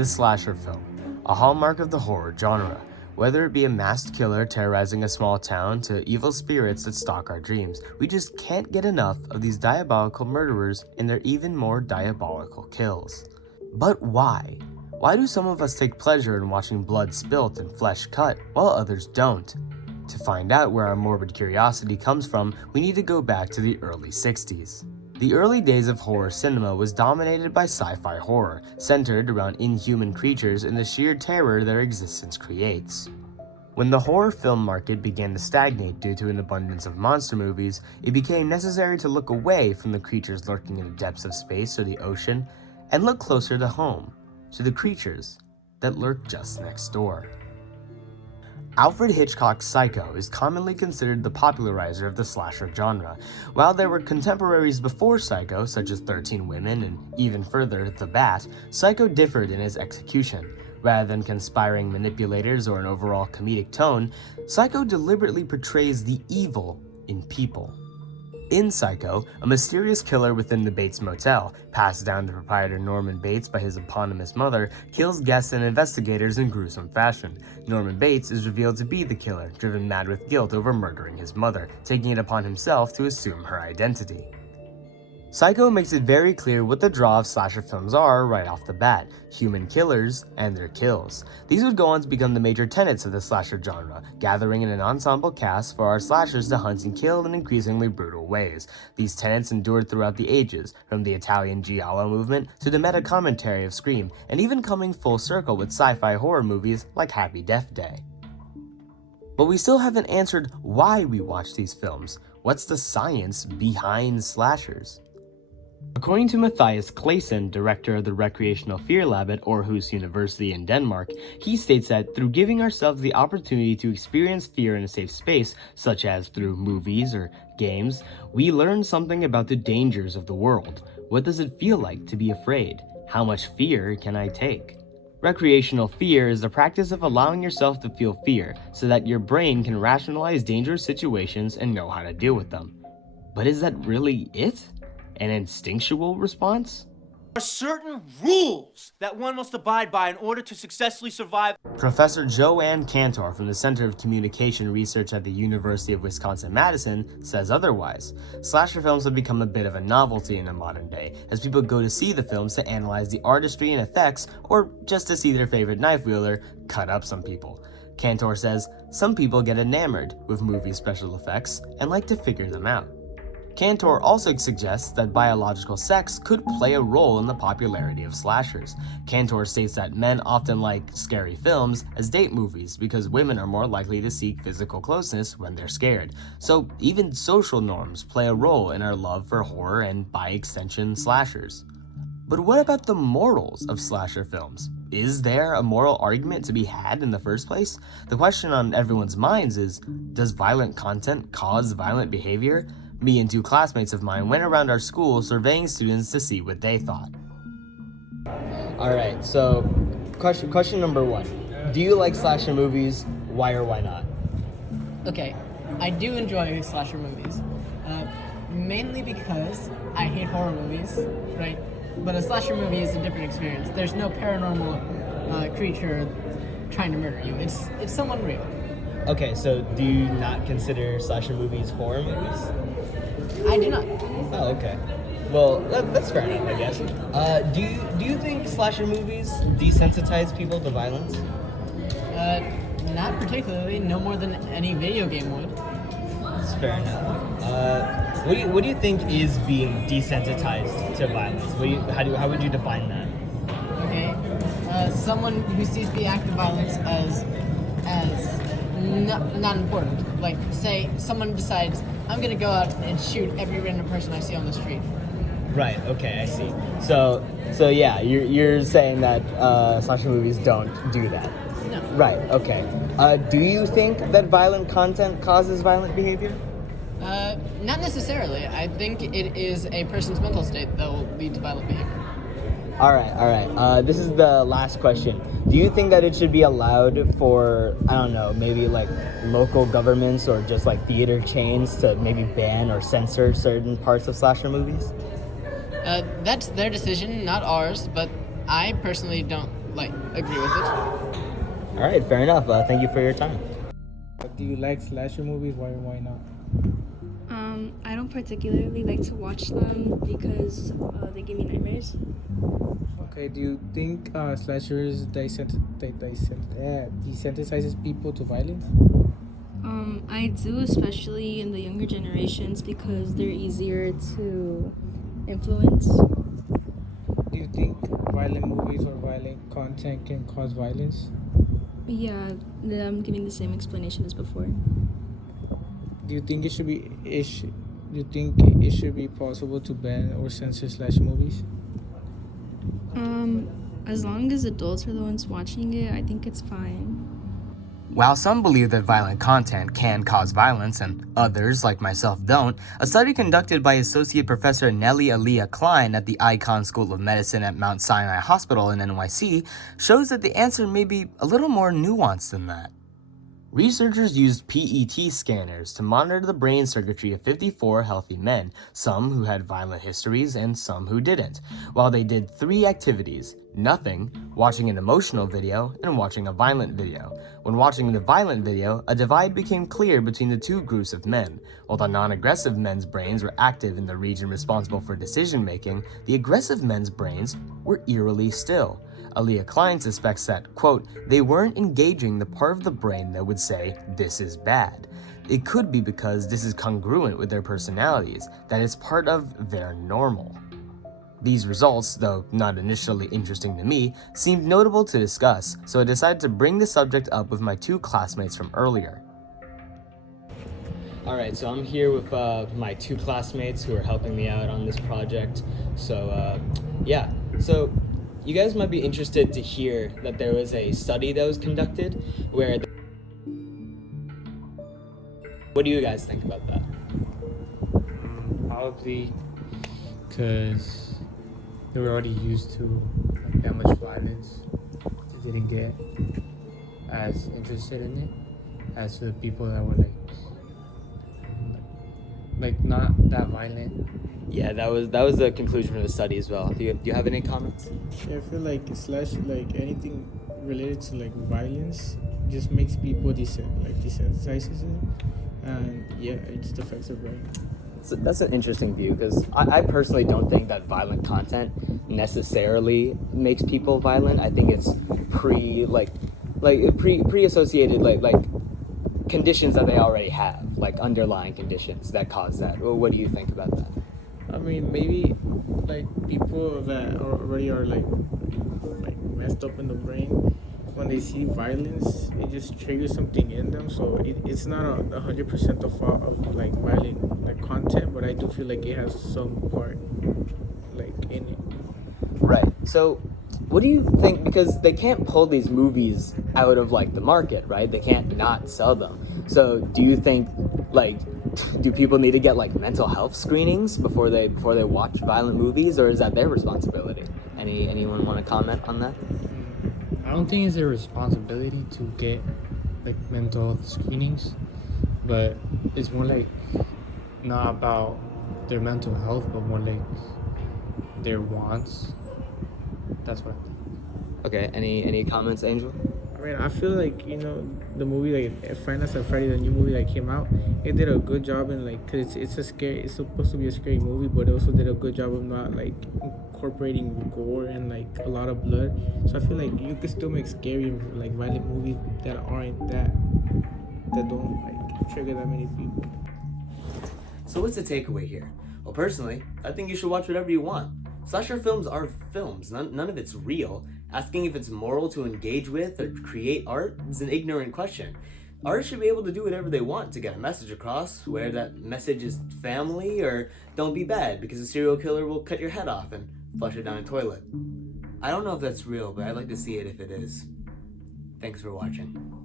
The slasher film, a hallmark of the horror genre. Whether it be a masked killer terrorizing a small town to evil spirits that stalk our dreams, we just can't get enough of these diabolical murderers and their even more diabolical kills. But why? Why do some of us take pleasure in watching blood spilt and flesh cut, while others don't? To find out where our morbid curiosity comes from, we need to go back to the early 60s. The early days of horror cinema was dominated by sci-fi horror, centered around inhuman creatures and the sheer terror their existence creates. When the horror film market began to stagnate due to an abundance of monster movies, it became necessary to look away from the creatures lurking in the depths of space or the ocean, and look closer to home, to the creatures that lurk just next door. Alfred Hitchcock's Psycho is commonly considered the popularizer of the slasher genre. While there were contemporaries before Psycho, such as 13 Women and even further, The Bat, Psycho differed in its execution. Rather than conspiring manipulators or an overall comedic tone, Psycho deliberately portrays the evil in people. In Psycho, a mysterious killer within the Bates Motel, passed down to proprietor Norman Bates by his eponymous mother, kills guests and investigators in gruesome fashion. Norman Bates is revealed to be the killer, driven mad with guilt over murdering his mother, taking it upon himself to assume her identity. Psycho makes it very clear what the draw of slasher films are right off the bat: human killers and their kills. These would go on to become the major tenets of the slasher genre, gathering in an ensemble cast for our slashers to hunt and kill in increasingly brutal ways. These tenets endured throughout the ages, from the Italian giallo movement to the meta-commentary of Scream, and even coming full circle with sci-fi horror movies like Happy Death Day. But we still haven't answered why we watch these films. What's the science behind slashers? According to Matthias Claesson, director of the Recreational Fear Lab at Aarhus University in Denmark, he states that through giving ourselves the opportunity to experience fear in a safe space, such as through movies or games, we learn something about the dangers of the world. What does it feel like to be afraid? How much fear can I take? Recreational fear is the practice of allowing yourself to feel fear so that your brain can rationalize dangerous situations and know how to deal with them. But is that really it? An instinctual response? There are certain rules that one must abide by in order to successfully survive. Professor Joanne Cantor from the Center of Communication Research at the University of Wisconsin-Madison says otherwise. Slasher films have become a bit of a novelty in the modern day, as people go to see the films to analyze the artistry and effects, or just to see their favorite knife wielder cut up some people. Cantor says some people get enamored with movie special effects and like to figure them out. Cantor also suggests that biological sex could play a role in the popularity of slashers. Cantor states that men often like scary films as date movies because women are more likely to seek physical closeness when they're scared. So even social norms play a role in our love for horror and, by extension, slashers. But what about the morals of slasher films? Is there a moral argument to be had in the first place? The question on everyone's minds is, does violent content cause violent behavior? Me and two classmates of mine went around our school surveying students to see what they thought. Alright, so question number one. Do you like slasher movies? Why or why not? Okay, I do enjoy slasher movies. Mainly because I hate horror movies, right? But a slasher movie is a different experience. There's no paranormal creature trying to murder you. It's someone real. Okay, so do you not consider slasher movies horror movies? I do not. Oh, okay. Well, that's fair enough, I guess. Do you think slasher movies desensitize people to violence? Not particularly. No more than any video game would. That's fair enough. What do you think is being desensitized to violence? How would you define that? Okay. Someone who sees the act of violence as not important. Like, say, someone decides, I'm gonna go out and shoot every random person I see on the street. Right, okay, I see. So yeah, you're saying that slasher movies don't do that? No. Right, okay. Do you think that violent content causes violent behavior? Not necessarily. I think it is a person's mental state that will lead to violent behavior. All right. This is the last question. Do you think that it should be allowed for, I don't know, maybe like local governments or just like theater chains to maybe ban or censor certain parts of slasher movies? That's their decision, not ours, but I personally don't like agree with it. All right, fair enough. Thank you for your time. Do you like slasher movies? Why not? I don't particularly like to watch them because they give me nightmares. Okay, do you think slashers desensitizes people to violence? I do, especially in the younger generations, because they're easier to influence. Do you think violent movies or violent content can cause violence? Yeah, I'm giving the same explanation as before. Do you think it should be possible to ban or censor slasher movies? As long as adults are the ones watching it, I think it's fine. While some believe that violent content can cause violence and others, like myself, don't, a study conducted by Associate Professor Nellie Aaliyah Klein at the Icahn School of Medicine at Mount Sinai Hospital in NYC shows that the answer may be a little more nuanced than that. Researchers used PET scanners to monitor the brain circuitry of 54 healthy men, some who had violent histories and some who didn't, while they did 3 activities: nothing, watching an emotional video, and watching a violent video. When watching the violent video, a divide became clear between the 2 groups of men. While the non-aggressive men's brains were active in the region responsible for decision-making, the aggressive men's brains were eerily still. Aaliyah Klein suspects that, quote, they weren't engaging the part of the brain that would say, this is bad. It could be because this is congruent with their personalities, that it's part of their normal. These results, though not initially interesting to me, seemed notable to discuss, so I decided to bring the subject up with my 2 classmates from earlier. Alright, so I'm here with my 2 classmates who are helping me out on this project. So, So, you guys might be interested to hear that there was a study that was conducted where... What do you guys think about that? Probably because they were already used to like, that much violence. They didn't get as interested in it as the people that were like not that violent. Yeah, that was the conclusion from the study as well. Do you have any comments? Yeah, I feel like anything related to like violence just makes people desensitizes it, and yeah, it just affects their brain. So that's an interesting view because I personally don't think that violent content necessarily makes people violent. I think it's pre-associated like conditions that they already have, like underlying conditions that cause that. Well, what do you think about that? I mean, maybe like people that already are like messed up in the brain, when they see violence, it just triggers something in them. So it's not 100% the fault of like violent like content, but I do feel like it has some part like in it. Right. So, what do you think? Because they can't pull these movies out of like the market, right? They can't not sell them. So, do you think do people need to get like mental health screenings before they watch violent movies, or is that their responsibility? Anyone want to comment on that? I don't think it's their responsibility to get like mental health screenings, but it's more like not about their mental health, but more like their wants. That's what I think. Okay. Any comments, Angel? I mean, I feel like, the movie, like, Five Nights at Freddy, the new movie that came out, it did a good job in, like, because it's supposed to be a scary movie, but it also did a good job of not, like, incorporating gore and, like, a lot of blood. So I feel like you could still make scary, like, violent movies that don't, like, trigger that many people. So what's the takeaway here? Well, personally, I think you should watch whatever you want. Slasher films are films. None of it's real. Asking if it's moral to engage with or create art is an ignorant question. Artists should be able to do whatever they want to get a message across, whether that message is family or don't be bad because a serial killer will cut your head off and flush it down a toilet. I don't know if that's real, but I'd like to see it if it is. Thanks for watching.